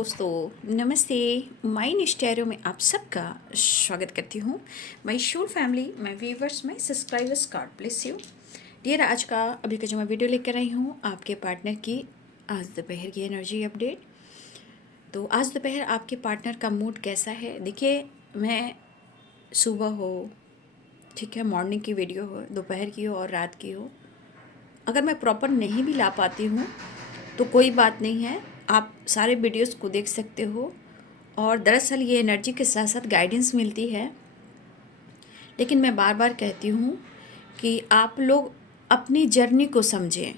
दोस्तों, नमस्ते। Mine stereo में आप सबका स्वागत करती हूँ। My soul family, my viewers, my subscribers, God bless you. Dear, आज का अभी का जो मैं वीडियो लेकर आई हूँ आपके पार्टनर की आज दोपहर की एनर्जी अपडेट। तो आज दोपहर आपके पार्टनर का मूड कैसा है? देखिए, मैं सुबह हो, ठीक है, मॉर्निंग की वीडियो हो, दोपहर की हो और रात की हो, अगर मैं प्रॉपर नहीं भी ला पाती हूँ तो कोई बात नहीं है, आप सारे वीडियोस को देख सकते हो। और दरअसल ये एनर्जी के साथ साथ गाइडेंस मिलती है। लेकिन मैं बार बार कहती हूँ कि आप लोग अपनी जर्नी को समझें,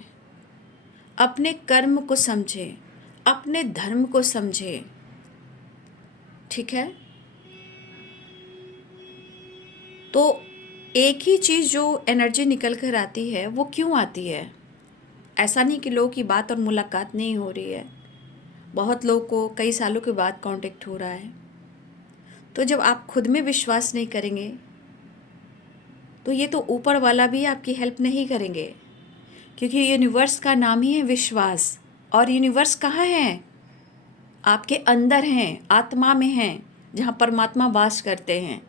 अपने कर्म को समझें, अपने धर्म को समझें, ठीक है। तो एक ही चीज़ जो एनर्जी निकल कर आती है वो क्यों आती है? ऐसा नहीं कि लोगों की बात और मुलाकात नहीं हो रही है, बहुत लोगों को कई सालों के बाद कांटेक्ट हो रहा है। तो जब आप खुद में विश्वास नहीं करेंगे तो ये तो ऊपर वाला भी आपकी हेल्प नहीं करेंगे, क्योंकि यूनिवर्स का नाम ही है विश्वास। और यूनिवर्स कहाँ है? आपके अंदर हैं, आत्मा में हैं, जहाँ परमात्मा वास करते हैं।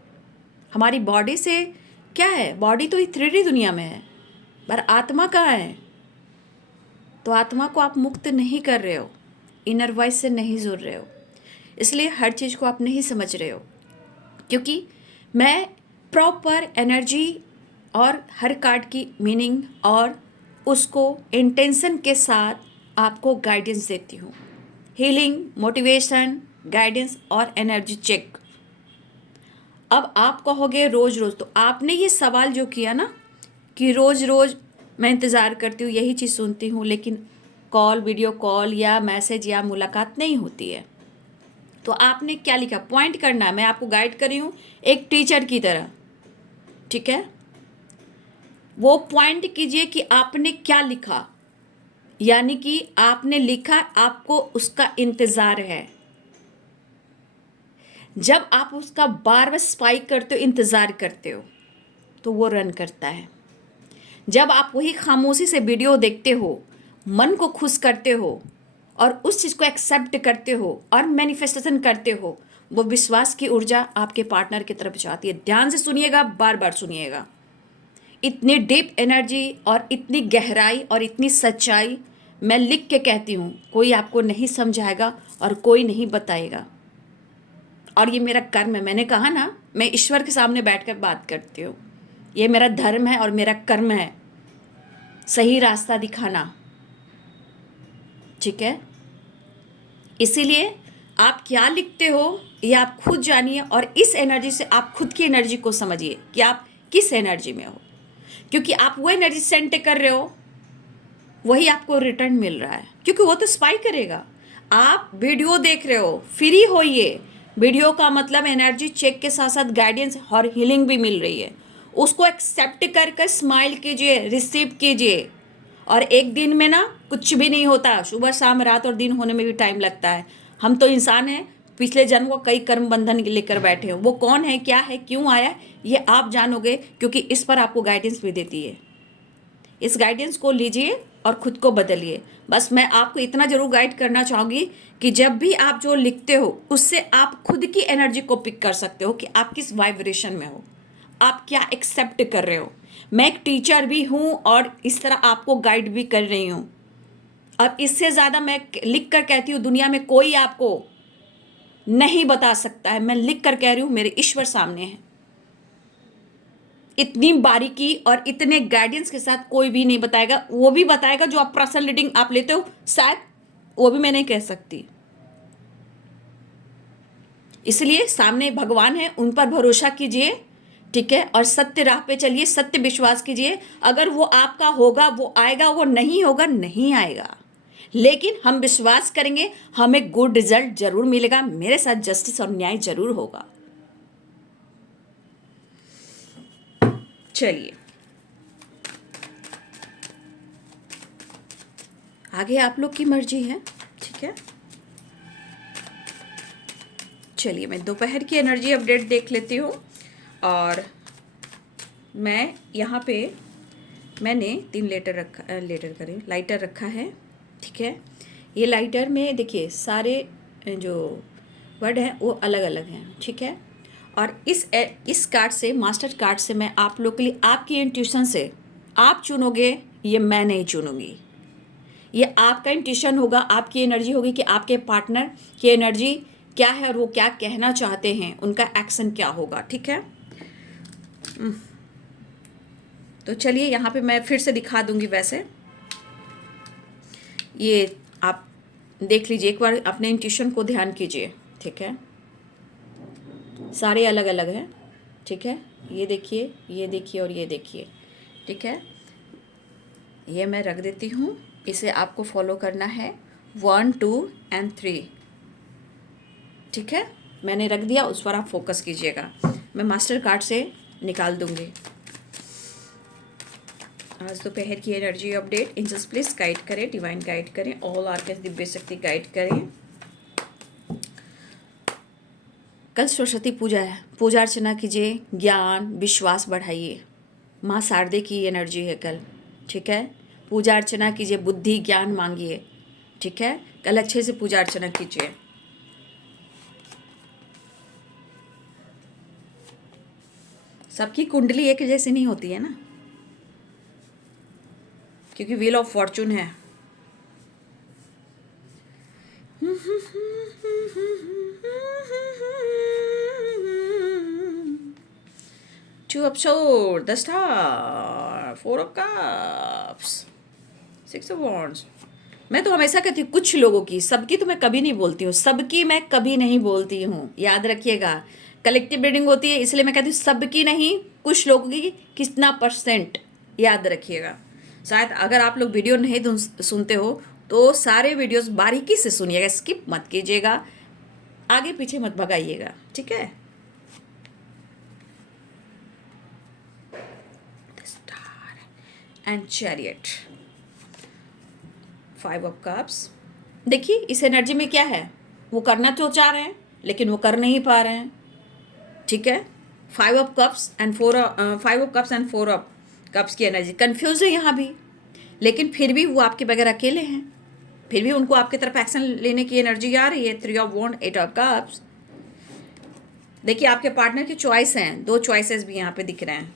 हमारी बॉडी से क्या है? बॉडी तो 3D दुनिया में है, पर आत्मा कहाँ है? तो आत्मा को आप मुक्त नहीं कर रहे हो, इनर वॉइस से नहीं जुड़ रहे हो, इसलिए हर चीज़ को आप नहीं समझ रहे हो। क्योंकि मैं प्रॉपर एनर्जी और हर कार्ड की मीनिंग और उसको इंटेंशन के साथ आपको गाइडेंस देती हूँ। हीलिंग, मोटिवेशन, गाइडेंस और एनर्जी चेक। अब आप कहोगे रोज़ रोज़, तो आपने ये सवाल जो किया ना कि रोज़ रोज़ मैं इंतज़ार करती हूँ, यही चीज़ सुनती हूँ, लेकिन कॉल, वीडियो कॉल या मैसेज या मुलाकात नहीं होती है। तो आपने क्या लिखा? पॉइंट करना है। मैं आपको गाइड कर रही हूँ एक टीचर की तरह, ठीक है। वो पॉइंट कीजिए कि आपने क्या लिखा, यानी कि आपने लिखा, आपको उसका इंतज़ार है। जब आप उसका बार बार स्पाइक करते हो, इंतज़ार करते हो, तो वो रन करता है। जब आप वही खामोशी से वीडियो देखते हो, मन को खुश करते हो और उस चीज़ को एक्सेप्ट करते हो और मैनिफेस्टेशन करते हो, वो विश्वास की ऊर्जा आपके पार्टनर की तरफ जाती है। ध्यान से सुनिएगा, बार बार सुनिएगा। इतनी डीप एनर्जी और इतनी गहराई और इतनी सच्चाई मैं लिख के कहती हूँ, कोई आपको नहीं समझाएगा और कोई नहीं बताएगा। और ये मेरा कर्म है। मैंने कहा ना, मैं ईश्वर के सामने बैठकर बात करती हूँ। ये मेरा धर्म है और मेरा कर्म है, सही रास्ता दिखाना, ठीक है। इसीलिए आप क्या लिखते हो ये आप खुद जानिए, और इस एनर्जी से आप खुद की एनर्जी को समझिए कि आप किस एनर्जी में हो। क्योंकि आप वो एनर्जी सेंड कर रहे हो, वही आपको रिटर्न मिल रहा है, क्योंकि वो तो स्पाई करेगा। आप वीडियो देख रहे हो, फ्री होइए। वीडियो का मतलब एनर्जी चेक के साथ साथ गाइडेंस और हीलिंग भी मिल रही है। उसको एक्सेप्ट कर स्माइल कीजिए, रिसीव कीजिए। और एक दिन में ना कुछ भी नहीं होता, सुबह शाम रात और दिन होने में भी टाइम लगता है। हम तो इंसान हैं, पिछले जन्म को कई कर्म बंधन लेकर बैठे हो। वो कौन है, क्या है, क्यों आया, ये आप जानोगे, क्योंकि इस पर आपको गाइडेंस भी देती है। इस गाइडेंस को लीजिए और खुद को बदलिए। बस मैं आपको इतना जरूर गाइड करना चाहूँगी कि जब भी आप जो लिखते हो, उससे आप खुद की एनर्जी को पिक कर सकते हो कि आप किस वाइब्रेशन में हो, आप क्या एक्सेप्ट कर रहे हो। मैं एक टीचर भी हूँ और इस तरह आपको गाइड भी कर रही हूँ। अब इससे ज़्यादा मैं लिख कर कहती हूँ, दुनिया में कोई आपको नहीं बता सकता है। मैं लिख कर कह रही हूँ, मेरे ईश्वर सामने है। इतनी बारीकी और इतने गाइडेंस के साथ कोई भी नहीं बताएगा। वो भी बताएगा जो आप पर्सनल रीडिंग आप लेते हो, शायद वो भी मैं नहीं कह सकती। इसलिए सामने भगवान है, उन पर भरोसा कीजिए, ठीक है, और सत्य राह पे चलिए, सत्य विश्वास कीजिए। अगर वो आपका होगा वो आएगा, वो नहीं होगा नहीं आएगा, लेकिन हम विश्वास करेंगे, हमें गुड रिजल्ट जरूर मिलेगा। मेरे साथ जस्टिस और न्याय जरूर होगा। चलिए आगे आप लोग की मर्जी है, ठीक है। चलिए मैं दोपहर की एनर्जी अपडेट देख लेती हूँ। और मैं यहाँ पे मैंने 3 लाइटर रखा है, ठीक है। ये लाइटर में देखिए सारे जो वर्ड हैं वो अलग अलग हैं, ठीक है। और इस कार्ड से, मास्टर कार्ड से, मैं आप लोग के लिए आपकी इंट्यूशन से आप चुनोगे, ये मैं नहीं चुनूंगी। ये आपका इंट्यूशन होगा, आपकी एनर्जी होगी कि आपके पार्टनर की एनर्जी क्या है और वो क्या कहना चाहते हैं, उनका एक्शन क्या होगा, ठीक है। तो चलिए यहाँ पे मैं फिर से दिखा दूंगी। वैसे ये आप देख लीजिए, एक बार अपने इंट्यूशन को ध्यान कीजिए, ठीक है। सारे अलग अलग हैं, ठीक है। ये देखिए, ये देखिए और ये देखिए, ठीक है। ये मैं रख देती हूँ, इसे आपको फॉलो करना है 1 2 और 3, ठीक है। मैंने रख दिया, उस पर आप फोकस कीजिएगा। मैं मास्टर कार्ड से निकाल दूंगी। आज दोपहर की energy update, angels please guide करें, डिवाइन गाइड करें, ऑल आर्केस दिव्य शक्ति गाइड करें। कल सरस्वती पूजा है, पूजा अर्चना कीजिए, ज्ञान विश्वास बढ़ाइए। माँ शारदे की एनर्जी है कल, ठीक है। पूजा अर्चना कीजिए, बुद्धि ज्ञान मांगिए, ठीक है। कल अच्छे से पूजा अर्चना कीजिए। सबकी कुंडली एक जैसी नहीं होती है ना, क्योंकि व्हील ऑफ फॉर्चून है। Two of Swords, the Star, Four of Cups, Six of Wands। मैं तो हमेशा कहती हूँ कुछ लोगों की, सबकी तो मैं कभी नहीं बोलती हूँ, सबकी मैं कभी नहीं बोलती हूँ, याद रखिएगा। कलेक्टिव रीडिंग होती है, इसलिए मैं कहती हूँ सबकी नहीं, कुछ लोगों की कितना %, याद रखिएगा। शायद अगर आप लोग वीडियो नहीं सुनते हो तो सारे वीडियोस बारीकी से सुनिएगा, स्किप मत कीजिएगा, आगे पीछे मत भगाइएगा, ठीक है। And chariot, 5 of cups. देखिए इस एनर्जी में क्या है, वो करना तो चाह रहे हैं लेकिन वो कर नहीं पा रहे हैं, ठीक है। 5 of cups and 4 of cups की एनर्जी, कंफ्यूज है यहाँ भी, लेकिन फिर भी वो आपके बगैर अकेले हैं, फिर भी उनको आपकी तरफ एक्शन लेने की एनर्जी आ रही है। 3 ऑफ वॉन्ड, 8 ऑफ कप्स। देखिए आपके पार्टनर की चॉइस हैं, 2 चॉइसेस भी यहाँ पे दिख रहे हैं,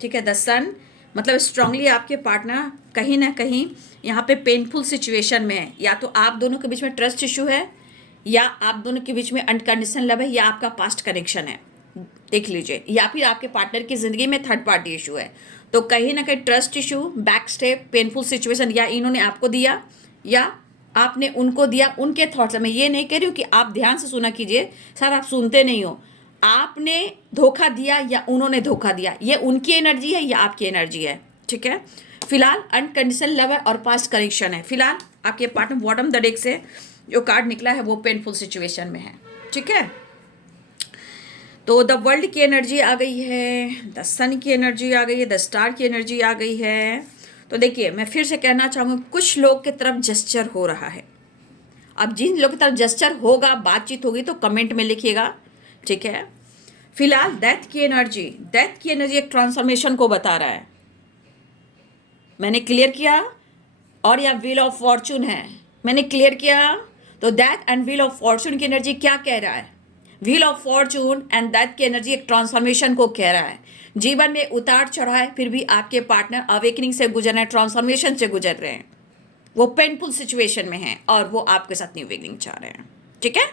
ठीक है। द सन, मतलब स्ट्रांगली आपके पार्टनर कहीं ना कहीं यहाँ पे पेनफुल सिचुएशन में है, या तो आप दोनों के बीच में ट्रस्ट इशू है, या आप दोनों के बीच में अनकंडीशनल लव है, या आपका पास्ट कनेक्शन है, देख लीजिए, या फिर आपके पार्टनर की ज़िंदगी में थर्ड पार्टी इशू है। तो कहीं ना कहीं trust issue, back step, painful situation, या इन्होंने आपको दिया या आपने उनको दिया, उनके थॉट्स। मैं ये नहीं कह रही हूँ कि आप ध्यान से सुना कीजिए, शायद आप सुनते नहीं हो। आपने धोखा दिया या उन्होंने धोखा दिया, ये उनकी एनर्जी है या आपकी एनर्जी है, ठीक है। फिलहाल अनकंडीशनल लव है और पास्ट कनेक्शन है। फिलहाल आपके पार्टनर बॉटम द डेक से जो कार्ड निकला है वो पेनफुल सिचुएशन में है, ठीक है। तो द वर्ल्ड की एनर्जी आ गई है, द सन की एनर्जी आ गई है, द स्टार की एनर्जी आ गई है। तो देखिए मैं फिर से कहना चाहूँगी, कुछ लोग की तरफ जेस्चर हो रहा है। अब जिन लोग की तरफ जेस्चर होगा, बातचीत होगी, तो कमेंट में लिखिएगा, ठीक है। फिलहाल डेथ की एनर्जी एक ट्रांसफॉर्मेशन को बता रहा है, मैंने क्लियर किया। और या व्हील ऑफ फॉर्चून है, मैंने क्लियर किया। तो death and wheel of fortune की एनर्जी क्या कह रहा है, wheel of Fortune and death की एनर्जी एक ट्रांसफॉर्मेशन को कह रहा है। जीवन में उतार चढ़ाव है, फिर भी आपके पार्टनर अवेकनिंग से गुजर रहे हैं, ट्रांसफॉर्मेशन से गुजर रहे हैं, वो पेनफुल सिचुएशन में हैं और वो आपके साथ न्यू बिगिनिंग चाह रहे हैं, ठीक है।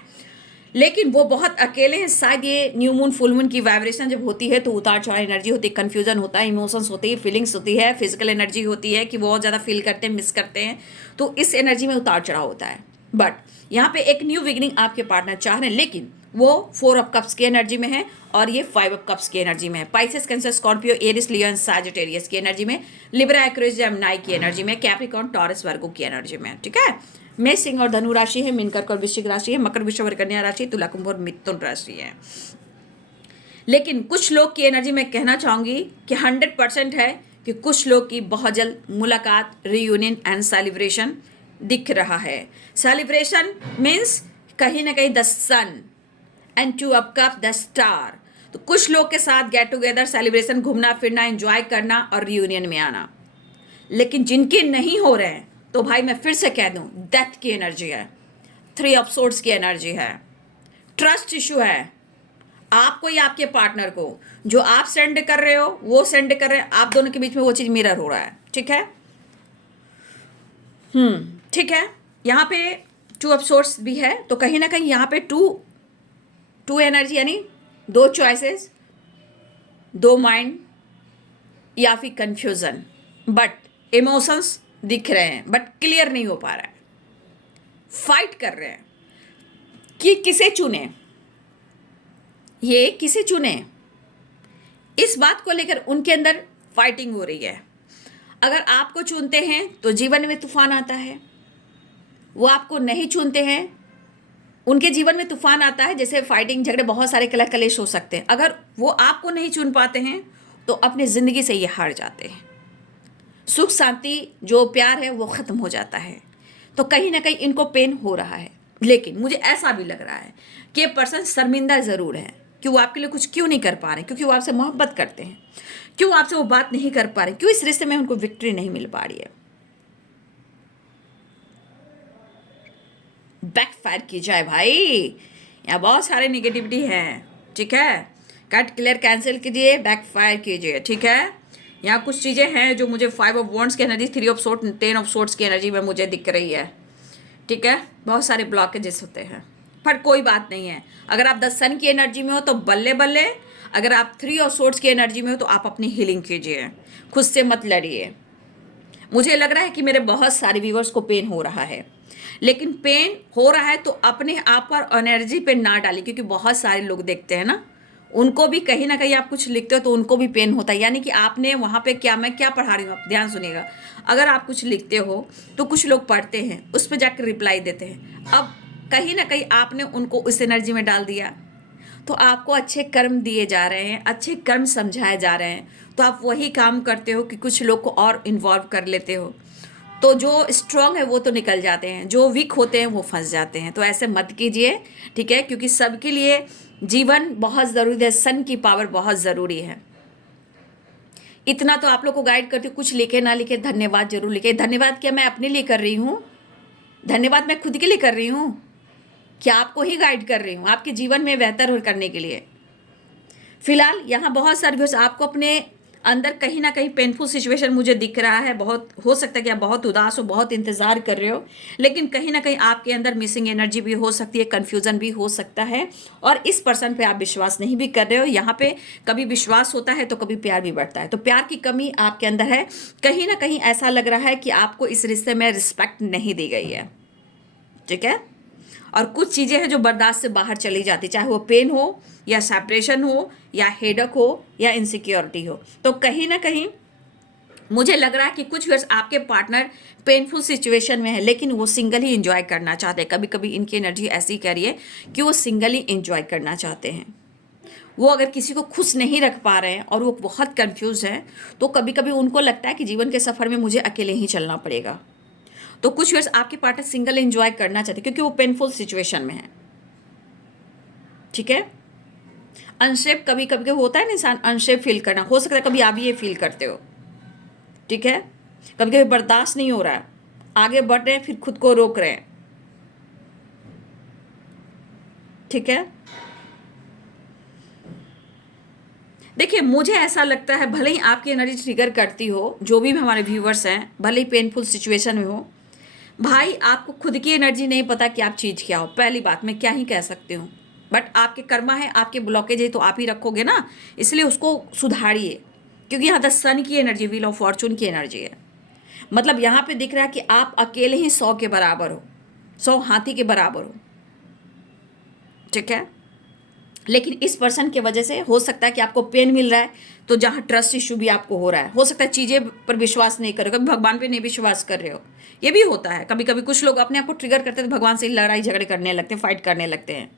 लेकिन वो बहुत अकेले हैं। शायद ये न्यू मून फुल मून की वाइब्रेशन जब होती है तो उतार चढ़ाव एनर्जी होती है, कन्फ्यूजन होता है, इमोशंस होती है, फीलिंग्स होती है, फिजिकल एनर्जी होती है कि बहुत ज़्यादा फील करते हैं, मिस करते हैं, तो इस एनर्जी में उतार चढ़ाव होता है। बट यहाँ पे एक न्यू बिगिनिंग आपके पार्टनर चाह रहे हैं, लेकिन वो 4 ऑफ कप्स की एनर्जी में है और ये 5 ऑफ कप्स की एनर्जी में है। Pisces, Cancer, Scorpio, Aries, Leo and Sagittarius की एनर्जी में, लिब्रा, एक्वेरियस, जेमिनी की एनर्जी में, कैप्रिकॉर्न, टॉरस, वर्गो की एनर्जी में, ठीक है। मेष, सिंह और धनु राशि है, मीन, कर्क और वृश्चिक राशि है, मकर, वृषभ और कन्या राशि, तुला, कुंभ और मिथुन राशि है। लेकिन कुछ लोग की एनर्जी में कहना चाहूंगी कि 100% है कि कुछ लोग की बहुत जल्द मुलाकात, रीयूनियन एंड सेलिब्रेशन दिख रहा है। सेलिब्रेशन मीन्स कहीं ना कहीं the sun and 2 of cups, the star. तो कुछ लोग के साथ गेट टुगेदर, सेलिब्रेशन, घूमना फिरना, एंजॉय करना और रियूनियन में आना। लेकिन जिनके नहीं हो रहे हैं तो भाई मैं फिर से कह दूं, डेथ की एनर्जी है। थ्री ऑफ सोर्ड्स की एनर्जी है। ट्रस्ट इशू है आपको या आपके पार्टनर को। जो आप सेंड कर रहे हो वो सेंड कर रहे हैं, आप दोनों के बीच में वो चीज़ मिरर हो रहा है। ठीक है, ठीक है। यहाँ पे टू ऑफ सोर्स भी है, तो कहीं ना कहीं यहाँ पे टू एनर्जी, यानी दो चॉइसेस, दो माइंड या फिर कंफ्यूजन, बट इमोशंस दिख रहे हैं बट क्लियर नहीं हो पा रहा है। फाइट कर रहे हैं कि किसे चुने, ये किसे चुने, इस बात को लेकर उनके अंदर फाइटिंग हो रही है। अगर आपको चुनते हैं तो जीवन में तूफान आता है, वो आपको नहीं चुनते हैं उनके जीवन में तूफान आता है। जैसे फाइटिंग, झगड़े, बहुत सारे कलह कलेश हो सकते हैं। अगर वो आपको नहीं चुन पाते हैं तो अपनी ज़िंदगी से ये हार जाते हैं। सुख शांति जो प्यार है वो ख़त्म हो जाता है। तो कहीं ना कहीं इनको पेन हो रहा है, लेकिन मुझे ऐसा भी लग रहा है कि ये पर्सन शर्मिंदा ज़रूर है कि वो आपके लिए कुछ क्यों नहीं कर पा रहे, क्योंकि वो आपसे मोहब्बत करते हैं, क्यों आपसे वो बात नहीं कर पा रहे, क्यों इस रिश्ते में उनको विक्ट्री नहीं मिल पा रही है। बैकफायर की जाए भाई, यहाँ बहुत सारे निगेटिविटी हैं। ठीक है, कट क्लियर कैंसिल कीजिए, बैकफायर कीजिए। ठीक है, यहाँ कुछ चीज़ें हैं जो मुझे 5 ऑफ वॉन्ड्स की energy, 3 of sort, 10 of sorts की एनर्जी में मुझे दिख रही है। ठीक है, बहुत सारे ब्लॉकेजेस होते हैं, पर कोई बात नहीं है। अगर आप 10 सन की एनर्जी में हो तो बल्ले बल्ले, अगर आप 3 ऑफ सोर्ट्स की एनर्जी में हो तो आप अपनी हीलिंग कीजिए, खुद से मत लड़िए। मुझे लग रहा है कि मेरे बहुत सारे व्यूवर्स को पेन हो रहा है, लेकिन पेन हो रहा है तो अपने आप पर एनर्जी पे ना डालिए, क्योंकि बहुत सारे लोग देखते हैं ना, उनको भी कहीं ना कहीं आप कुछ लिखते हो तो उनको भी पेन होता है। यानी कि आपने वहाँ पे क्या, मैं क्या पढ़ा रही हूँ, आप ध्यान सुनिएगा। अगर आप कुछ लिखते हो तो कुछ लोग पढ़ते हैं, उस पर जाकर रिप्लाई देते हैं। अब कहीं ना कहीं आपने उनको उस एनर्जी में डाल दिया, तो आपको अच्छे कर्म दिए जा रहे हैं, अच्छे कर्म समझाए जा रहे हैं, तो आप वही काम करते हो कि कुछ लोग को और इन्वॉल्व कर लेते हो। तो जो स्ट्रांग है वो तो निकल जाते हैं, जो वीक होते हैं वो फंस जाते हैं। तो ऐसे मत कीजिए। ठीक है, क्योंकि सबके लिए जीवन बहुत ज़रूरी है, सन की पावर बहुत ज़रूरी है। इतना तो आप लोग को गाइड करती हूँ, कुछ लिखे ना लिखे धन्यवाद जरूर लिखे। धन्यवाद क्या मैं अपने लिए कर रही हूँ, धन्यवाद मैं खुद के लिए कर रही हूँ, क्या आपको ही गाइड कर रही हूँ आपके जीवन में बेहतर करने के लिए। फिलहाल यहाँ बहुत सारे व्यूअर्स आपको अपने अंदर कहीं ना कहीं पेनफुल सिचुएशन मुझे दिख रहा है। बहुत हो सकता है कि आप बहुत उदास हो, बहुत इंतज़ार कर रहे हो, लेकिन कहीं ना कहीं आपके अंदर मिसिंग एनर्जी भी हो सकती है, कन्फ्यूज़न भी हो सकता है, और इस पर्सन पे आप विश्वास नहीं भी कर रहे हो। यहाँ पे कभी विश्वास होता है तो कभी प्यार भी बढ़ता है, तो प्यार की कमी आपके अंदर है। कहीं ना कहीं ऐसा लग रहा है कि आपको इस रिश्ते में रिस्पेक्ट नहीं दी गई है। ठीक है, और कुछ चीज़ें हैं जो बर्दाश्त से बाहर चली जाती, चाहे वो पेन हो या सेपरेशन हो या हेडक हो या इनसिक्योरिटी हो। तो कहीं ना कहीं मुझे लग रहा है कि कुछ वर्ष आपके पार्टनर पेनफुल सिचुएशन में है, लेकिन वो सिंगल ही इंजॉय करना चाहते हैं। कभी कभी इनकी एनर्जी ऐसी कह रही है कि वो सिंगल ही इंजॉय करना चाहते हैं। वो अगर किसी को खुश नहीं रख पा रहे हैं और वो बहुत कंफ्यूज हैं, तो कभी कभी उनको लगता है कि जीवन के सफ़र में मुझे अकेले ही चलना पड़ेगा। तो कुछ वर्ष आपके पार्टनर सिंगल एंजॉय करना चाहते हैं क्योंकि वो पेनफुल सिचुएशन में है। ठीक है, अनसेफ कभी कभी होता है ना, इंसान अनसेफ फील करना, हो सकता है कभी आप भी ये फील करते हो। ठीक है, कभी कभी बर्दाश्त नहीं हो रहा है, आगे बढ़ रहे हैं फिर खुद को रोक रहे हैं। ठीक है, देखिए मुझे ऐसा लगता है भले ही आपकी एनर्जी ट्रिगर करती हो, जो भी हमारे व्यूवर्स हैं, भले ही पेनफुल सिचुएशन में हो, भाई आपको खुद की एनर्जी नहीं पता कि आप चीज़ क्या हो। पहली बात मैं क्या ही कह सकती हूँ, बट आपके कर्मा है, आपके ब्लॉकेज है तो आप ही रखोगे ना, इसलिए उसको सुधारिए। क्योंकि यहाँ 10 सन की एनर्जी, व्हील ऑफ फॉर्चून की एनर्जी है। मतलब यहाँ पे दिख रहा है कि आप अकेले ही 100 के बराबर हो, 100 हाथी के बराबर हो। ठीक है, लेकिन इस पर्सन की वजह से हो सकता है कि आपको पेन मिल रहा है, तो जहाँ ट्रस्ट इशू भी आपको हो रहा है, हो सकता है चीज़ें पर विश्वास नहीं कर रहे हो, कभी भगवान पे नहीं विश्वास कर रहे हो, ये भी होता है। कभी कभी कुछ लोग अपने आप को ट्रिगर करते हैं तो भगवान से लड़ाई झगड़े करने लगते हैं, फाइट करने लगते हैं।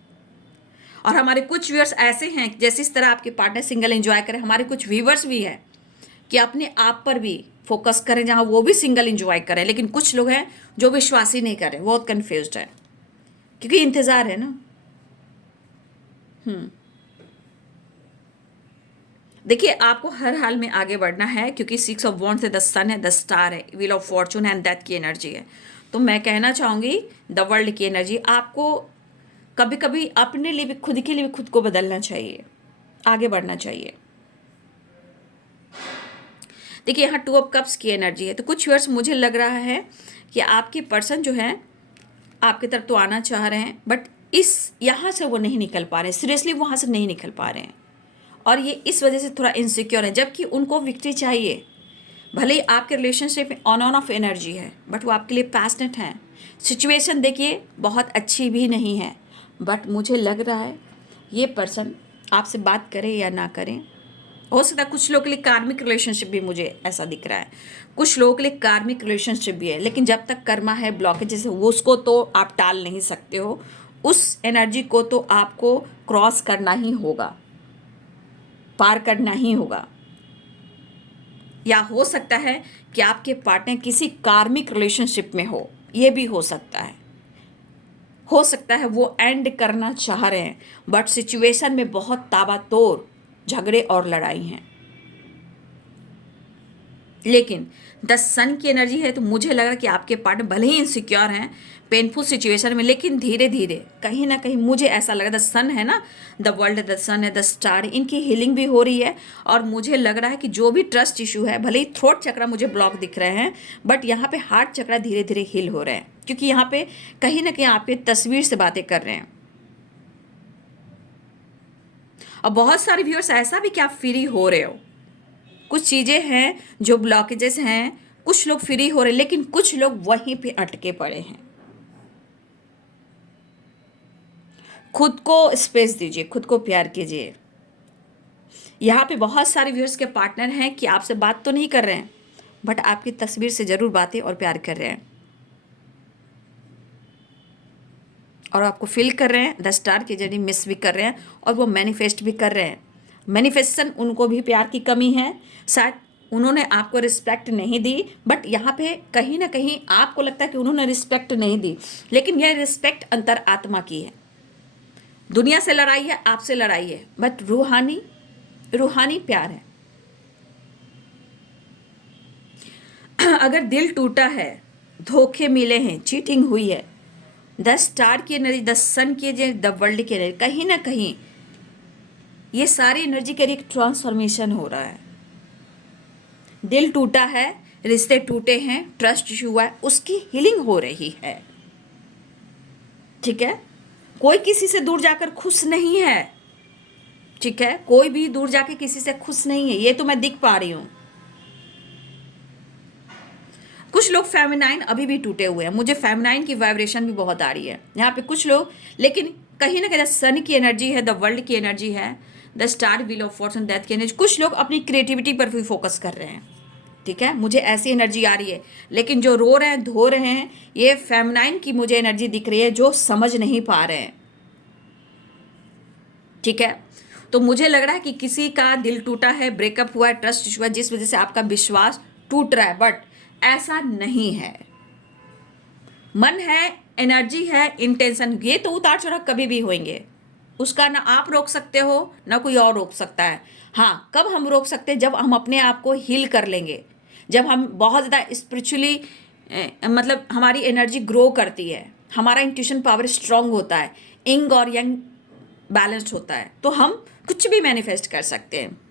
और हमारे कुछ व्यूअर्स ऐसे हैं, जैसे इस तरह आपके पार्टनर सिंगल एंजॉय करें, हमारे कुछ व्यूअर्स भी हैं कि अपने आप पर भी फोकस करें, जहाँ वो भी सिंगल एंजॉय करें। लेकिन कुछ लोग हैं जो विश्वास ही नहीं कर रहे, बहुत कन्फ्यूज्ड है, क्योंकि इंतज़ार है ना। देखिए आपको हर हाल में आगे बढ़ना है, क्योंकि 6 ऑफ वॉन्ड्स है, 10 सन है, 10 स्टार है, व्हील ऑफ फॉर्चून है एंड डेथ की एनर्जी है। तो मैं कहना चाहूँगी द वर्ल्ड की एनर्जी, आपको कभी कभी अपने लिए भी, खुद के लिए भी खुद को बदलना चाहिए, आगे बढ़ना चाहिए। देखिए यहाँ 2 ऑफ कप्स की एनर्जी है, तो कुछ व्यूअर्स मुझे लग रहा है कि आपके पर्सन जो है आपकी तरफ तो आना चाह रहे हैं, बट यहाँ से वो नहीं निकल पा रहे हैं, सीरियसली वहाँ से नहीं निकल पा रहे हैं, और ये इस वजह से थोड़ा इनसिक्योर है, जबकि उनको विक्ट्री चाहिए। भले ही आपके रिलेशनशिप में ऑन ऑफ एनर्जी है, बट वो आपके लिए पैशनेट हैं। सिचुएशन देखिए बहुत अच्छी भी नहीं है, बट मुझे लग रहा है ये पर्सन आपसे बात करे या ना करें, हो सकता है कुछ लोगों के लिए कार्मिक रिलेशनशिप भी, मुझे ऐसा दिख रहा है कुछ लोगों के लिए कार्मिक रिलेशनशिप भी है, लेकिन जब तक कर्मा है, ब्लॉकेजेस है, वो उसको तो आप टाल नहीं सकते हो, उस एनर्जी को तो आपको क्रॉस करना ही होगा, पार करना ही होगा। या हो सकता है कि आपके पार्टनर किसी कार्मिक रिलेशनशिप में हो, ये भी हो सकता है वो एंड करना चाह रहे हैं, बट सिचुएशन में बहुत ताबड़तोड़ झगड़े और लड़ाई हैं। लेकिन 10 सन की एनर्जी है, तो मुझे लगा कि आपके पार्टनर भले ही इनसिक्योर हैं, पेनफुल सिचुएशन में, लेकिन धीरे धीरे कहीं ना कहीं मुझे ऐसा लगा, द सन है ना, द वर्ल्ड है, द सन है, द स्टार, इनकी हीलिंग भी हो रही है। और मुझे लग रहा है कि जो भी ट्रस्ट इशू है, भले ही थ्रोट चक्रा मुझे ब्लॉक दिख रहे हैं, बट यहाँ पे हार्ट चक्रा धीरे धीरे हील हो रहे हैं, क्योंकि यहाँ पे कहीं ना कहीं आपके तस्वीर से बातें कर रहे हैं। और बहुत सारे व्यूअर्स ऐसा भी कि आप फ्री हो रहे हो, कुछ चीज़ें हैं जो ब्लॉकेजेस हैं, कुछ लोग फ्री हो रहे हैं, लेकिन कुछ लोग वहीं पे अटके पड़े हैं। खुद को स्पेस दीजिए, खुद को प्यार कीजिए। यहाँ पे बहुत सारे व्यूअर्स के पार्टनर हैं कि आपसे बात तो नहीं कर रहे हैं, बट आपकी तस्वीर से ज़रूर बातें और प्यार कर रहे हैं, और आपको फील कर रहे हैं, द स्टार की जर्नी मिस भी कर रहे हैं, और वो मैनिफेस्ट भी कर रहे हैं। मैनिफेस्टेशन, उनको भी प्यार की कमी है, शायद उन्होंने आपको रिस्पेक्ट नहीं दी, बट यहाँ पे कहीं ना कहीं आपको लगता है कि उन्होंने रिस्पेक्ट नहीं दी, लेकिन यह रिस्पेक्ट अंतर आत्मा की है। दुनिया से लड़ाई है, आपसे लड़ाई है, बट रूहानी प्यार है। अगर दिल टूटा है, धोखे मिले हैं, चीटिंग हुई है, द स्टार की एनर्जी, द सन की एनर्जी, द वर्ल्ड की एनर्जी, कहीं ना कहीं ये सारी एनर्जी के लिए एक ट्रांसफॉर्मेशन हो रहा है। दिल टूटा है, रिश्ते टूटे हैं, ट्रस्ट इशू हुआ है, उसकी हीलिंग हो रही है। ठीक है, कोई किसी से दूर जाकर खुश नहीं है। ठीक है, कोई भी दूर जाके किसी से खुश नहीं है, ये तो मैं दिख पा रही हूं। कुछ लोग फेमिनाइन अभी भी टूटे हुए हैं, मुझे फेमिनाइन की वाइब्रेशन भी बहुत आ रही है यहाँ पे कुछ लोग, लेकिन कहीं ना कहीं सन की एनर्जी है, द वर्ल्ड की एनर्जी है, the star, wheel of Fortune, death की एनर्जी। कुछ लोग अपनी क्रिएटिविटी पर भी फोकस कर रहे हैं। ठीक है, मुझे ऐसी एनर्जी आ रही है, लेकिन जो रो रहे हैं, धो रहे हैं, ये फेमिनाइन की मुझे एनर्जी दिख रही है, जो समझ नहीं पा रहे हैं। ठीक है, तो मुझे लग रहा है कि किसी का दिल टूटा है, ब्रेकअप हुआ है, ट्रस्ट इशू है, जिस वजह से आपका विश्वास टूट रहा है, बट ऐसा नहीं है। मन है, एनर्जी है, इंटेंशन, ये तो उतार चढ़ाव कभी भी होंगे, उसका ना आप रोक सकते हो ना कोई और रोक सकता है। हाँ, कब हम रोक सकते हैं? जब हम अपने आप को हील कर लेंगे, जब हम बहुत ज़्यादा स्पिरिचुअली, मतलब हमारी एनर्जी ग्रो करती है, हमारा इंट्यूशन पावर स्ट्रांग होता है, इंग और यंग बैलेंस्ड होता है, तो हम कुछ भी मैनिफेस्ट कर सकते हैं।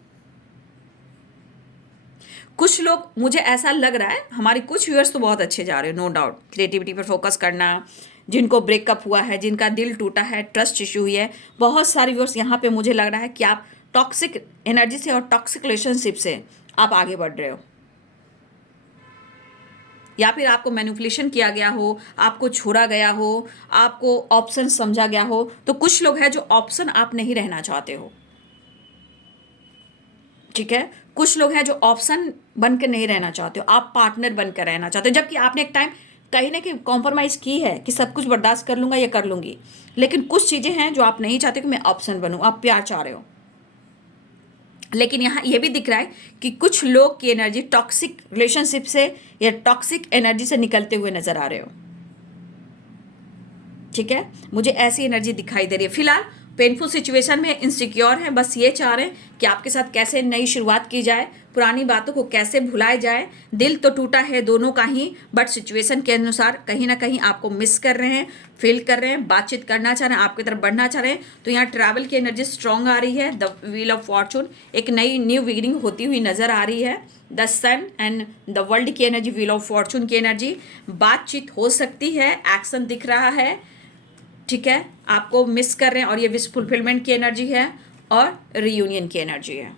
कुछ लोग, मुझे ऐसा लग रहा है, हमारे कुछ व्यूअर्स तो बहुत अच्छे जा रहे हैं, नो डाउट, क्रिएटिविटी पर फोकस करना, जिनको ब्रेकअप हुआ है, जिनका दिल टूटा है, ट्रस्ट इशू हुई है, बहुत सारे व्यूअर्स यहाँ पे मुझे लग रहा है कि आप टॉक्सिक एनर्जी से और टॉक्सिक रिलेशनशिप से आप आगे बढ़ रहे हो, या फिर आपको मैनिपुलेशन किया गया हो, आपको छोड़ा गया हो, आपको ऑप्शन समझा गया हो। तो कुछ लोग हैं जो ऑप्शन आप नहीं रहना चाहते हो। ठीक है, कुछ लोग हैं जो ऑप्शन बनकर नहीं रहना चाहते हो, आप पार्टनर बनकर रहना चाहते हो, जबकि आपने एक टाइम कहीं ना कहीं कॉम्प्रोमाइज़ की है कि सब कुछ बर्दाश्त कर लूँगा या कर लूँगी, लेकिन कुछ चीज़ें हैं जो आप नहीं चाहते कि मैं ऑप्शन बनूँ, आप प्यार चाह रहे हो। लेकिन यहाँ ये भी दिख रहा है कि कुछ लोग की एनर्जी टॉक्सिक रिलेशनशिप से या टॉक्सिक एनर्जी से निकलते हुए नजर आ रहे हो। ठीक है, मुझे ऐसी एनर्जी दिखाई दे रही है। फिलहाल पेनफुल सिचुएशन में इनसिक्योर हैं, बस ये चाह रहे हैं कि आपके साथ कैसे नई शुरुआत की जाए, पुरानी बातों को कैसे भुलाया जाए। दिल तो टूटा है दोनों का ही, बट सिचुएशन के अनुसार कहीं ना कहीं आपको मिस कर रहे हैं, फील कर रहे हैं, बातचीत करना चाह रहे हैं, आपकी तरफ बढ़ना चाह रहे हैं। तो यहाँ ट्रैवल की एनर्जी स्ट्रांग आ रही है। द व्हील ऑफ फॉर्चून, एक नई न्यू बिगिनिंग होती हुई नजर आ रही है। The sun and the world की एनर्जी, व्हील ऑफ फॉर्चून की एनर्जी। बातचीत हो सकती है, एक्शन दिख रहा है, ठीक है, आपको मिस कर रहे हैं, और ये विश फुलफिलमेंट की एनर्जी है और रियूनियन की एनर्जी है,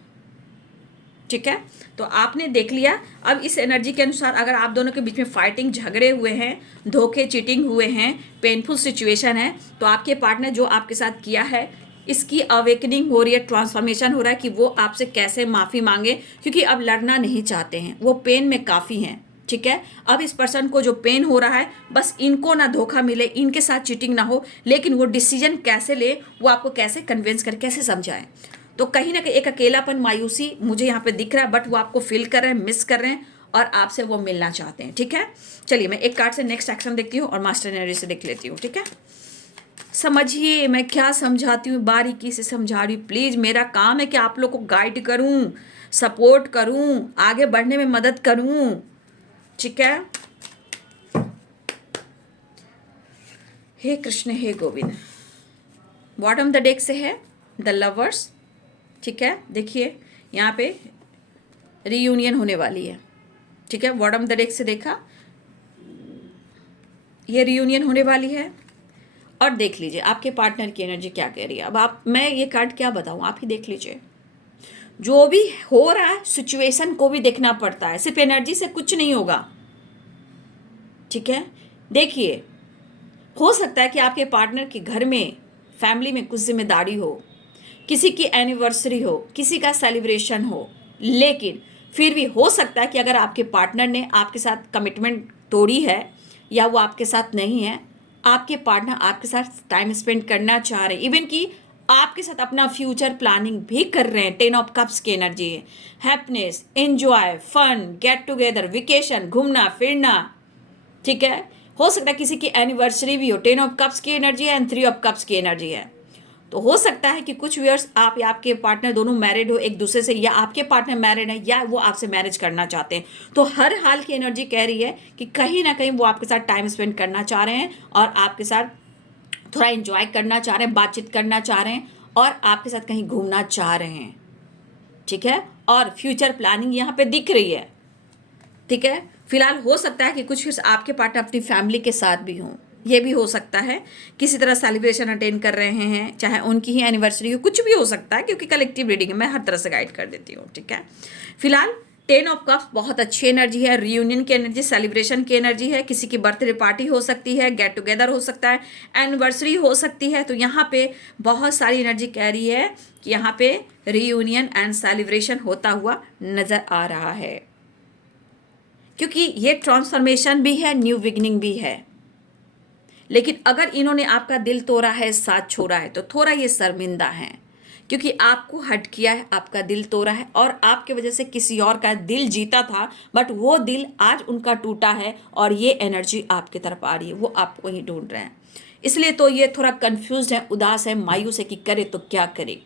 ठीक है। तो आपने देख लिया। अब इस एनर्जी के अनुसार अगर आप दोनों के बीच में फाइटिंग, झगड़े हुए हैं, धोखे, चीटिंग हुए हैं, पेनफुल सिचुएशन है, तो आपके पार्टनर जो आपके साथ किया है इसकी अवेकनिंग हो रही है, ट्रांसफॉर्मेशन हो रहा है कि वो आपसे कैसे माफ़ी मांगे, क्योंकि अब लड़ना नहीं चाहते हैं, वो पेन में काफ़ी हैं, ठीक है। अब इस पर्सन को जो पेन हो रहा है, बस इनको ना धोखा मिले, इनके साथ चीटिंग ना हो, लेकिन वो डिसीजन कैसे ले, वो आपको कैसे कन्विंस कर, कैसे समझाएं। तो कहीं ना कहीं एक अकेलापन, मायूसी मुझे यहाँ पे दिख रहा है, बट वो आपको फील कर रहे हैं, मिस कर रहे हैं, और आपसे वो मिलना चाहते हैं, ठीक है। चलिए मैं एक कार्ड से नेक्स्ट एक्शन देखती हूँ और मास्टर एनर्जी से देख लेती हूँ, ठीक है। समझिए मैं क्या समझाती हूँ, बारीकी से समझा रही हूँ। प्लीज़, मेरा काम है कि आप लोग को गाइड करूँ, सपोर्ट करूँ, आगे बढ़ने में मदद करूँ, ठीक है। हे कृष्ण, हे गोविंद। बॉटम द डेक से है द लवर्स, ठीक है। देखिए यहाँ पे रीयूनियन होने वाली है, ठीक है। बॉटम द डेक से देखा, ये रीयूनियन होने वाली है। और देख लीजिए आपके पार्टनर की एनर्जी क्या कह रही है। अब आप, मैं ये कार्ड क्या बताऊँ, आप ही देख लीजिए। जो भी हो रहा है सिचुएशन को भी देखना पड़ता है, सिर्फ एनर्जी से कुछ नहीं होगा, ठीक है। देखिए, हो सकता है कि आपके पार्टनर के घर में, फैमिली में कुछ जिम्मेदारी हो, किसी की एनिवर्सरी हो, किसी का सेलिब्रेशन हो, लेकिन फिर भी हो सकता है कि अगर आपके पार्टनर ने आपके साथ कमिटमेंट तोड़ी है या वो आपके साथ नहीं है, आपके पार्टनर आपके साथ टाइम स्पेंड करना चाह रहे हैं, इवन कि आपके साथ अपना फ्यूचर प्लानिंग भी कर रहे हैं। 10 ऑफ कप्स की एनर्जी है, happiness, enjoy, fun, get together, vacation, घूमना फिरना, ठीक है। हो सकता है किसी की एनिवर्सरी भी हो। 10 ऑफ कप्स की एनर्जी है एंड 3 ऑफ कप्स की एनर्जी है। तो हो सकता है कि कुछ व्यूअर्स, आप या आपके पार्टनर दोनों मैरिड हो एक दूसरे से, या आपके पार्टनर मैरिड है या वो आपसे मैरिज करना चाहते हैं। तो हर हाल की एनर्जी कह रही है कि कहीं ना कहीं वो आपके साथ टाइम स्पेंड करना चाह रहे हैं और आपके साथ थोड़ा एंजॉय करना चाह रहे हैं, बातचीत करना चाह रहे हैं, और आपके साथ कहीं घूमना चाह रहे हैं, ठीक है। और फ्यूचर प्लानिंग यहाँ पे दिख रही है, ठीक है। फिलहाल हो सकता है कि कुछ आपके पार्टनर अपनी फैमिली के साथ भी हों, ये भी हो सकता है। किसी तरह सेलिब्रेशन अटेंड कर रहे हैं, चाहे उनकी ही एनिवर्सरी हो, कुछ भी हो सकता है, क्योंकि कलेक्टिव रीडिंग है, मैं हर तरह से गाइड कर देती हूँ, ठीक है। फिलहाल 10 ऑफ कप्स बहुत अच्छी एनर्जी है, रियूनियन की एनर्जी, सेलिब्रेशन की एनर्जी है। किसी की बर्थडे पार्टी हो सकती है, गेट टुगेदर हो सकता है, एनिवर्सरी हो सकती है। तो यहाँ पे बहुत सारी एनर्जी कह रही है कि यहाँ पे रियूनियन एंड सेलिब्रेशन होता हुआ नजर आ रहा है, क्योंकि ये ट्रांसफॉर्मेशन भी है, न्यू बिगिनिंग भी है। लेकिन अगर इन्होंने आपका दिल तोड़ा है, साथ छोड़ा है, तो थोड़ा ये शर्मिंदा है, क्योंकि आपको हर्ट किया है, आपका दिल तोड़ा है, और आपके वजह से किसी और का दिल जीता था, बट वो दिल आज उनका टूटा है, और ये एनर्जी आपकी तरफ आ रही है, वो आपको ही ढूंढ रहे हैं। इसलिए तो ये थोड़ा कंफ्यूज है, उदास है, मायूस है कि करे तो क्या करे,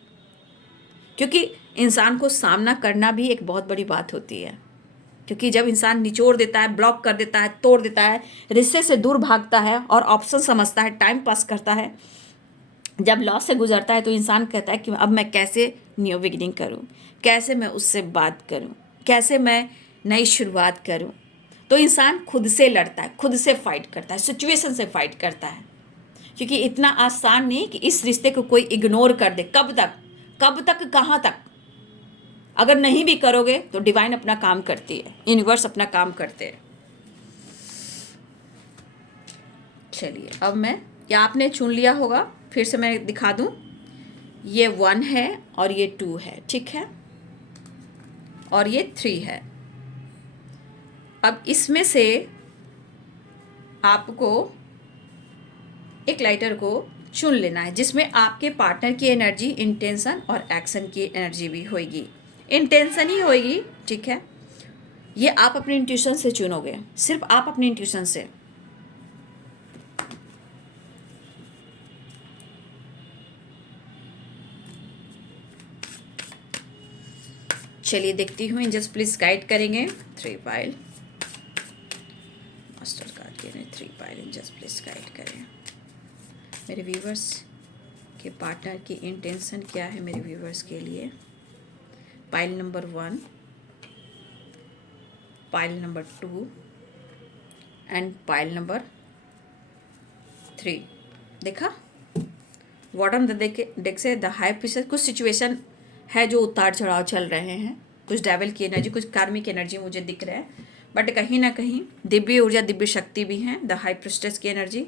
क्योंकि इंसान को सामना करना भी एक बहुत बड़ी बात होती है। क्योंकि जब इंसान निचोड़ देता है, ब्लॉक कर देता है, तोड़ देता है, रिश्ते से दूर भागता है और ऑप्शन समझता है, टाइम पास करता है, जब लॉस से गुजरता है, तो इंसान कहता है कि अब मैं कैसे न्यू बिगिनिंग करूं, कैसे मैं उससे बात करूं, कैसे मैं नई शुरुआत करूं। तो इंसान खुद से लड़ता है, खुद से फाइट करता है, सिचुएशन से फाइट करता है, क्योंकि इतना आसान नहीं कि इस रिश्ते को कोई इग्नोर कर दे। कब तक, कब तक, कहाँ तक? अगर नहीं भी करोगे तो डिवाइन अपना काम करती है, यूनिवर्स अपना काम करते हैं। चलिए अब मैं, या आपने चुन लिया होगा, फिर से मैं दिखा दूं। ये 1 है और ये 2 है, ठीक है, और ये 3 है। अब इसमें से आपको एक लाइटर को चुन लेना है जिसमें आपके पार्टनर की एनर्जी, इंटेंशन और एक्शन की एनर्जी भी होगी। इंटेंशन ही होगी, ठीक है। ये आप अपने इंट्यूशन से चुनोगे, सिर्फ आप अपने इंट्यूशन से। चलिए देखती हूँ, एंजल्स प्लीज गाइड करेंगे। 3 पाइल मास्टर कार्ड के 3 पाइल, एंजल्स प्लीज गाइड करें। मेरे व्यूवर्स के पार्टनर की इंटेंशन क्या है मेरे व्यूवर्स के लिए। Pile number 1, pile number 2 and pile number 3। देखा बॉटम द डेक से द हाई प्रीस्टेस। कुछ सिचुएशन है जो उतार चढ़ाव चल रहे हैं, कुछ डेविल की एनर्जी, कुछ कार्मिक एनर्जी मुझे दिख रहा है, बट कहीं ना कहीं दिव्य ऊर्जा, दिव्य शक्ति भी है। द हाई प्रीस्टेस की एनर्जी।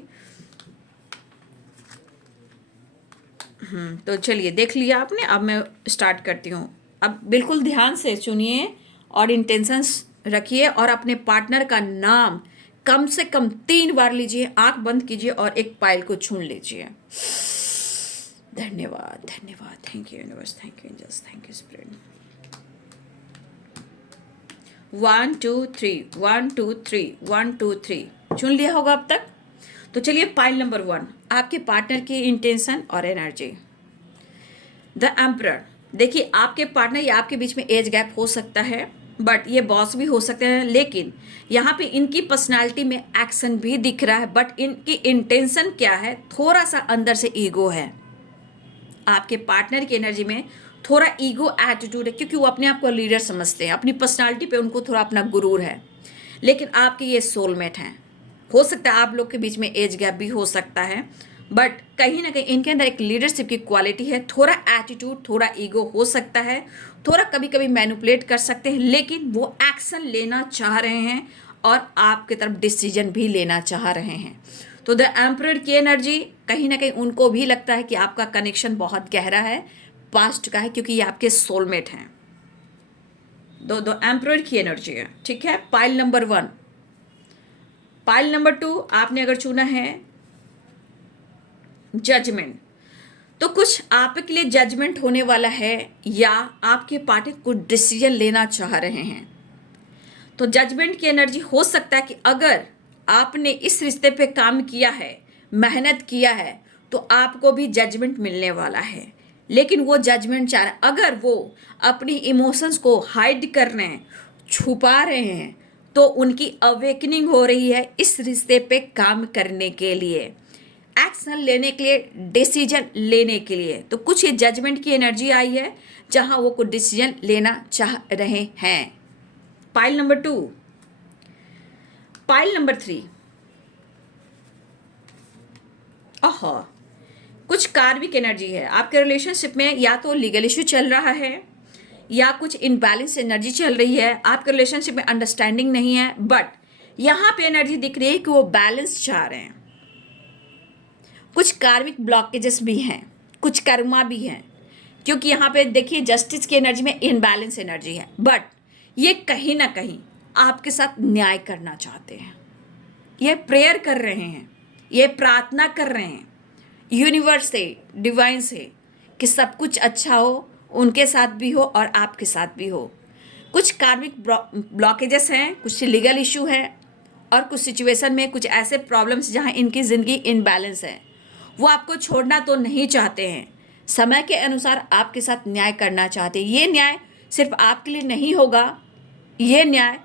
तो चलिए देख लिया आपने, अब मैं स्टार्ट करती हूँ। अब बिल्कुल ध्यान से सुनिए और इंटेंशंस रखिए और अपने पार्टनर का नाम कम से कम 3 बार लीजिए, आंख बंद कीजिए और एक पाइल को छून लीजिए। धन्यवाद, धन्यवाद। Thank you universe, thank you angels, thank you spirit. 1 2 3, 1 2 3, 1 2 3 चुन लिया होगा अब तक। तो चलिए पाइल नंबर 1, आपके पार्टनर की इंटेंशन और एनर्जी। The emperor. देखिए आपके पार्टनर या आपके बीच में एज गैप हो सकता है, बट ये बॉस भी हो सकते हैं, लेकिन यहाँ पे इनकी पर्सनालिटी में एक्शन भी दिख रहा है। बट इनकी इंटेंशन क्या है, थोड़ा सा अंदर से ईगो है। आपके पार्टनर की एनर्जी में थोड़ा ईगो एटीट्यूड है, क्योंकि वो अपने आप को लीडर समझते हैं, अपनी पर्सनालिटी पे उनको थोड़ा अपना गुरूर है। लेकिन आपके ये सोलमेट हैं। हो सकता है आप लोग के बीच में एज गैप भी हो सकता है, बट कहीं ना कहीं इनके अंदर एक लीडरशिप की क्वालिटी है। थोड़ा एटीट्यूड, थोड़ा ईगो हो सकता है, थोड़ा कभी कभी मैनिपुलेट कर सकते हैं, लेकिन वो एक्शन लेना चाह रहे हैं और आपकी तरफ डिसीजन भी लेना चाह रहे हैं। तो द एम्परर की एनर्जी, कहीं ना कहीं उनको भी लगता है कि आपका कनेक्शन बहुत गहरा है, पास्ट का है, क्योंकि ये आपके सोलमेट हैं। दो एम्परर की एनर्जी है, ठीक है। Pile number 1। पाइल नंबर 2 आपने अगर चुना है जजमेंट, तो कुछ आपके लिए जजमेंट होने वाला है या आपके पार्टनर कुछ डिसीजन लेना चाह रहे हैं। तो जजमेंट की एनर्जी हो सकता है कि अगर आपने इस रिश्ते पे काम किया है, मेहनत किया है, तो आपको भी जजमेंट मिलने वाला है। लेकिन वो जजमेंट चाह रहे, अगर वो अपनी इमोशंस को हाइड कर रहे हैं, छुपा रहे हैं, तो उनकी अवेकनिंग हो रही है इस रिश्ते पे काम करने के लिए, एक्शन लेने के लिए, डिसीजन लेने के लिए। तो कुछ ये जजमेंट की एनर्जी आई है जहां वो कुछ डिसीजन लेना चाह रहे हैं। Pile number 2। Pile number 3। ओहो, कुछ कार्मिक एनर्जी है आपके रिलेशनशिप में। या तो लीगल इश्यू चल रहा है या कुछ इनबैलेंस एनर्जी चल रही है, आपके रिलेशनशिप में अंडरस्टैंडिंग नहीं है, बट यहां पे एनर्जी दिख रही है कि वो बैलेंस चाह रहे हैं। कुछ कार्मिक ब्लॉकेजेस भी हैं, कुछ कर्मा भी हैं, क्योंकि यहाँ पे देखिए जस्टिस की एनर्जी में इनबैलेंस एनर्जी है, बट ये कहीं ना कहीं आपके साथ न्याय करना चाहते हैं। ये प्रेयर कर रहे हैं, ये प्रार्थना कर रहे हैं यूनिवर्स से, डिवाइन से, कि सब कुछ अच्छा हो, उनके साथ भी हो और आपके साथ भी हो। कुछ कार्मिक ब्लॉकेजेस हैं, कुछ लीगल इशू है और कुछ सिचुएशन में कुछ ऐसे प्रॉब्लम्स जहाँ इनकी ज़िंदगी इनबैलेंस है। वो आपको छोड़ना तो नहीं चाहते हैं, समय के अनुसार आपके साथ न्याय करना चाहते हैं। ये न्याय सिर्फ आपके लिए नहीं होगा, ये न्याय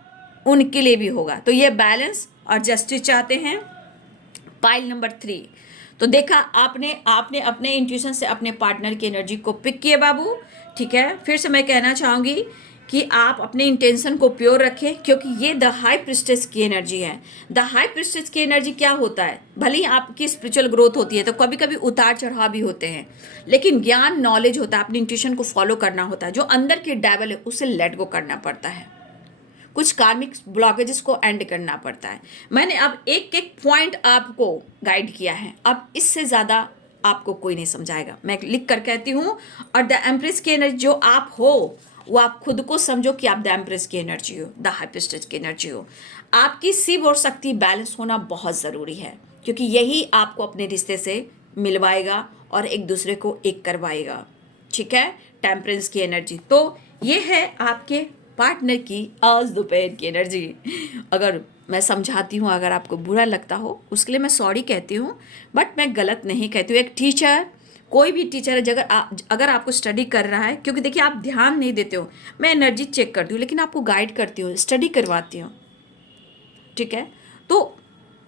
उनके लिए भी होगा। तो ये बैलेंस और जस्टिस चाहते हैं। Pile number 3। तो देखा आपने अपने इंट्यूशन से अपने पार्टनर की एनर्जी को पिक किए बाबू, ठीक है। फिर से मैं कहना चाहूँगी कि आप अपने इंटेंशन को प्योर रखें, क्योंकि ये द हाई प्रिस्टेस की एनर्जी है। द हाई प्रिस्टेस की एनर्जी क्या होता है, भले ही आपकी स्पिरिचुअल ग्रोथ होती है तो कभी कभी उतार चढ़ाव भी होते हैं, लेकिन ज्ञान नॉलेज होता है, अपनी इंट्यूशन को फॉलो करना होता है। जो अंदर के डेवल है उसे लेट गो करना पड़ता है, कुछ कार्मिक ब्लॉकेजेस को एंड करना पड़ता है। मैंने अब एक एक पॉइंट आपको गाइड किया है, अब इससे ज़्यादा आपको कोई नहीं समझाएगा, मैं लिख कर कहती हूँ। और द एम्प्रेस की एनर्जी जो आप हो, वो आप खुद को समझो कि आप द एम्प्रेस की एनर्जी हो, द हाई प्रीस्टेस की एनर्जी हो। आपकी शिव और शक्ति बैलेंस होना बहुत ज़रूरी है, क्योंकि यही आपको अपने रिश्ते से मिलवाएगा और एक दूसरे को एक करवाएगा, ठीक है। टेम्परेंस की एनर्जी, तो ये है आपके पार्टनर की आज दोपहर की एनर्जी। अगर मैं समझाती हूँ, अगर आपको बुरा लगता हो उसके लिए मैं सॉरी कहती हूँ, बट मैं गलत नहीं कहती हूँ। एक टीचर कोई भी टीचर है, अगर आपको स्टडी कर रहा है, क्योंकि देखिए आप ध्यान नहीं देते हो, मैं एनर्जी चेक करती हूँ लेकिन आपको गाइड करती हूँ, स्टडी करवाती हूँ, ठीक है। तो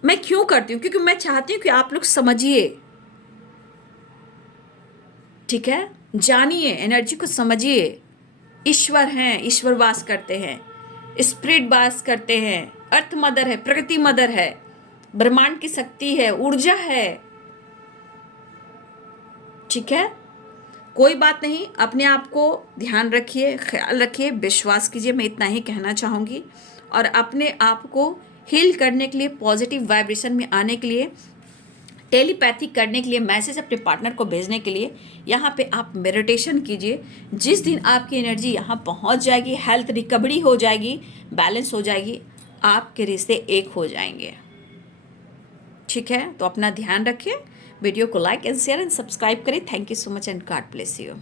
मैं क्यों करती हूँ? क्योंकि मैं चाहती हूँ कि आप लोग समझिए, ठीक है, जानिए, एनर्जी को समझिए। ईश्वर हैं, ईश्वर वास करते हैं, स्पिरिट वास करते हैं, अर्थ मदर है, प्रकृति मदर है, ब्रह्मांड की शक्ति है, ऊर्जा है, ठीक है। कोई बात नहीं, अपने आप को ध्यान रखिए, ख्याल रखिए, विश्वास कीजिए, मैं इतना ही कहना चाहूँगी। और अपने आप को हील करने के लिए, पॉजिटिव वाइब्रेशन में आने के लिए, टेलीपैथी करने के लिए, मैसेज अपने पार्टनर को भेजने के लिए यहाँ पे आप मेडिटेशन कीजिए। जिस दिन आपकी एनर्जी यहाँ पहुँच जाएगी, हेल्थ रिकवरी हो जाएगी, बैलेंस हो जाएगी, आपके रिश्ते एक हो जाएंगे, ठीक है। तो अपना ध्यान रखें, वीडियो को like and share and subscribe करें। Thank you so much and God bless you.